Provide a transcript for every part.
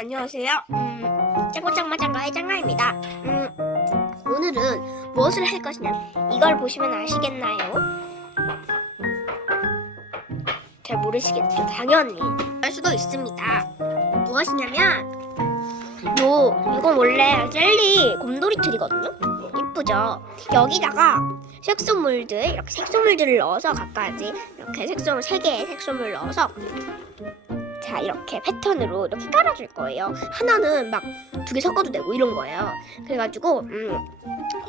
안녕하세요. 음, 짱구짱마짱가의 짱가입니다. 음, 오늘은 무엇을 할 것이냐? 이걸 보시면 아시겠나요? 잘 모르시겠죠? 당연히 할 수도 있습니다. 무엇이냐면 요 이건 원래 젤리 곰돌이 틀이거든요. 이쁘죠? 여기다가 색소물들 이렇게 색소물들을 넣어서 각가지 이렇게 색소물 세 개의 색소물 넣어서 자 이렇게 패턴으로 이렇게 깔아줄 거예요. 하나는 막 두 개 섞어도 되고 이런 거예요. 그래가지고 음,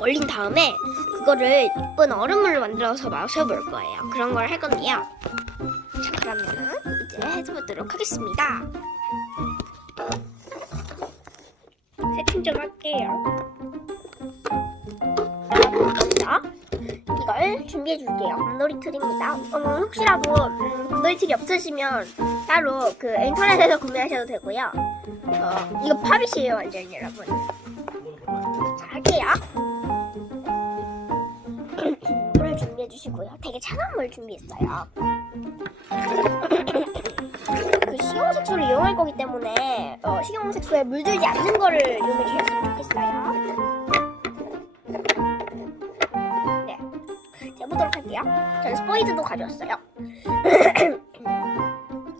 얼린 다음에 그거를 이쁜 얼음물로 만들어서 마셔볼 거예요. 그런 걸 할 건데요. 자 그러면은 이제 해보도록 하겠습니다. 세팅 좀 할게요. 준비해 줄게요. 곰돌이 틀입니다. 음, 혹시라도 음, 곰돌이 틀이 없으시면 따로 그 인터넷에서 구매하셔도 되고요. 어, 이거 팝잇이에요, 완전 여러분. 자, 할게요. 물을 준비해 주시고요. 되게 차가운 물 준비했어요. 그 식용색소를 이용할 거기 때문에 어, 식용색소에 물들지 않는 거를 이용해 주셨으면 좋겠어요. 해보도록 할게요. 저는 스포이드도 가져왔어요.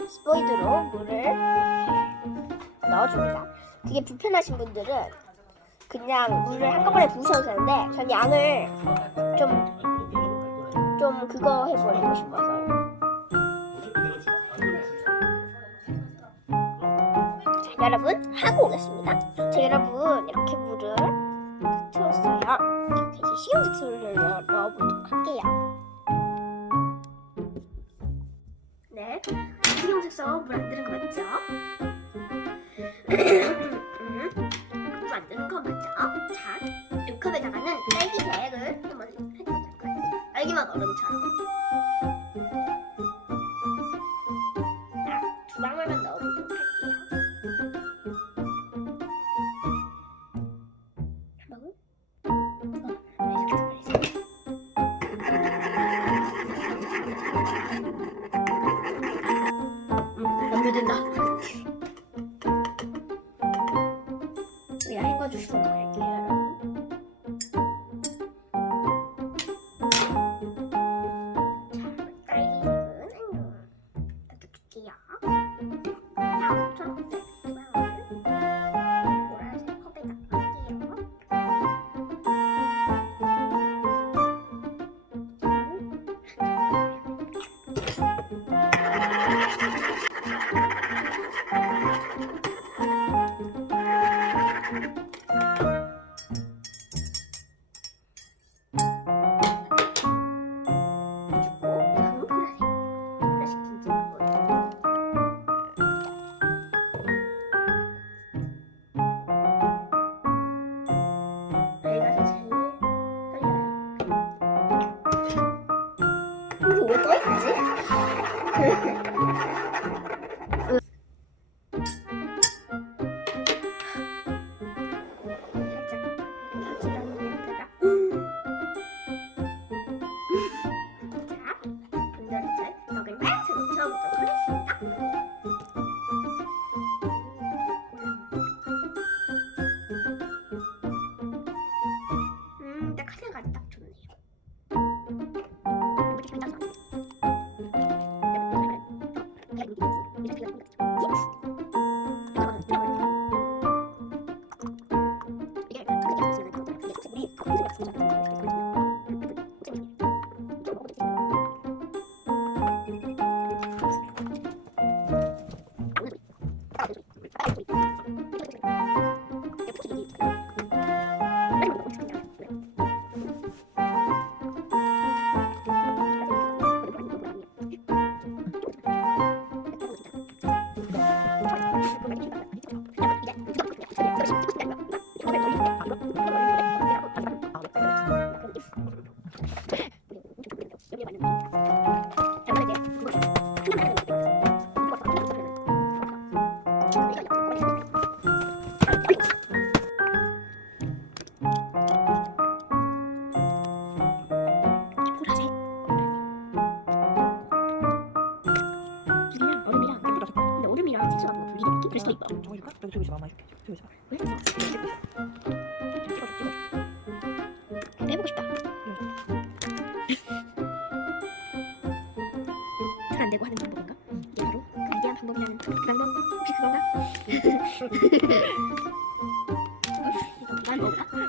스포이드로 물을 넣어줍니다. 그게 불편하신 분들은 그냥 물을 한꺼번에 부으셔도 되는데 전 양을 좀, 좀 그거 해버리고 싶어서요. 자, 여러분 하고 오겠습니다. 자, 여러분 이렇게 물을 할게요. 네, 식용 색소 물안 드는 거 맞죠? 그냥 헹궈주시도록 할게요, 여러분. 자, 딸기색은 이렇게 줄게요. 다음 초록색 보라색 컵에다 할게요. 왜 떠있지?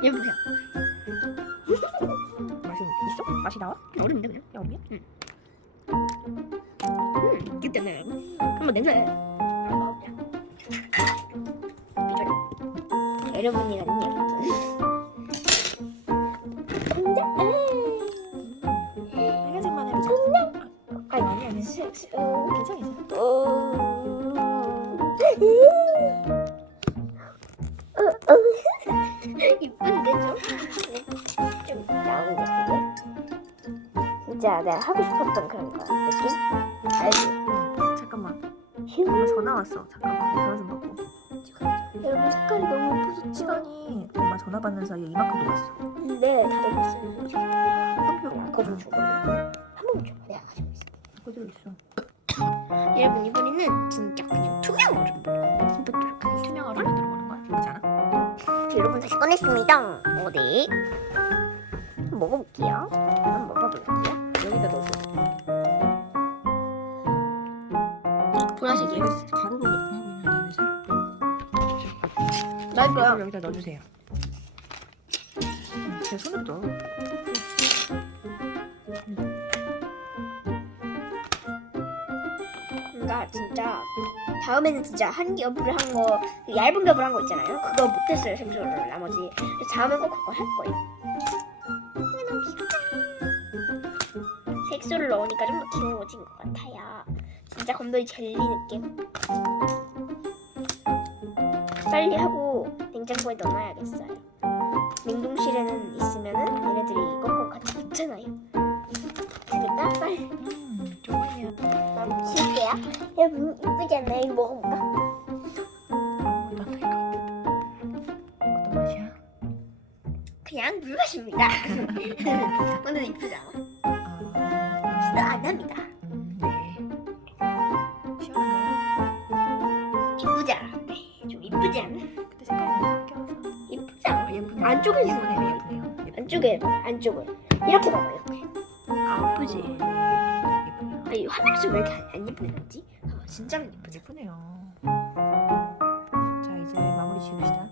얘 보세요. 맛은 있어? 맛이 나와? 얼음인데 그냥? 야, 없냐? 음, 그때네. 한번 냄새. 비주얼. 여러분이라는 빨 이쁜데 좀? 좀 나은데 그게? 진짜 내가 하고 싶었던 그런 거 느낌? 알지? 응. 잠깐만. 엄마 전화 왔어. 잠깐만. 전화 좀 받고. 여러분 색깔이 너무 예뻐서 시간이 엄마 전화 받는 사이에 이만큼 돌았어. 근데 다 녹았어요 솔직히 한 그거 좀 줘봐 한 번만 줘봐 내가 가지고 있어 그대로 있어. 여러분 이번에는 진짜 그냥 투명으로 좀해 여러분 다시 꺼냈습니다 어디? 한번 먹어볼게요 한번 먹어볼게요 여기다 넣어줘. 보라색이에요 가루로 하고 있는데 왜 살? 나 이거요 여기다 넣어주세요. 응, 제 손으로 넣어. 뭔가 진짜 다음에는 진짜 한 겹을 한 거 그 얇은 겹을 한 거 있잖아요. 그거 못했어요 생소를 나머지. 그래서 다음에 꼭 그거 할 거예요. 귀엽다. 색소를 넣으니까 좀 더 귀여워진 것 같아요. 진짜 곰돌이 젤리 느낌. 빨리 하고 냉장고에 넣어놔야겠어요. 냉동실에는 있으면은 얘네들이 꽁꽁 같이 붙잖아요. 이쁘지 않나요? 이거 먹어볼까? 어떤 맛이야? 그냥 물 맛입니다. 오늘 이쁘지 않아? 아, 진짜 안 합니다. 이쁘지 않아? 네, 좀 이쁘지 않아? 근데 색깔이 너무 섞여서. 이쁘지 않아? 예쁘네요. 안쪽에 있는 예쁘네요, 거예요. 예쁘네요. 예쁘- 안쪽에 봐, 안쪽을 이렇게 봐봐 이렇게. 아, 예쁘지? 네, 예쁘네요. 아니 화면에서 왜 이렇게 안- 안 예쁘게 나지? 봐봐 진짜 예쁘지? 예쁘네요. 자, 이제 마무리 지읍시다.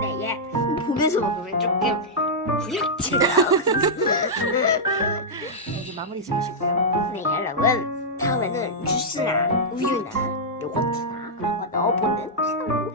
네, 얘 보면서 먹으면 조금 부약지. 자, 이제 마무리 지으시고요. 네 여러분 다음에는 주스나 우유나 요거트나 그런 거 넣어보는 시도를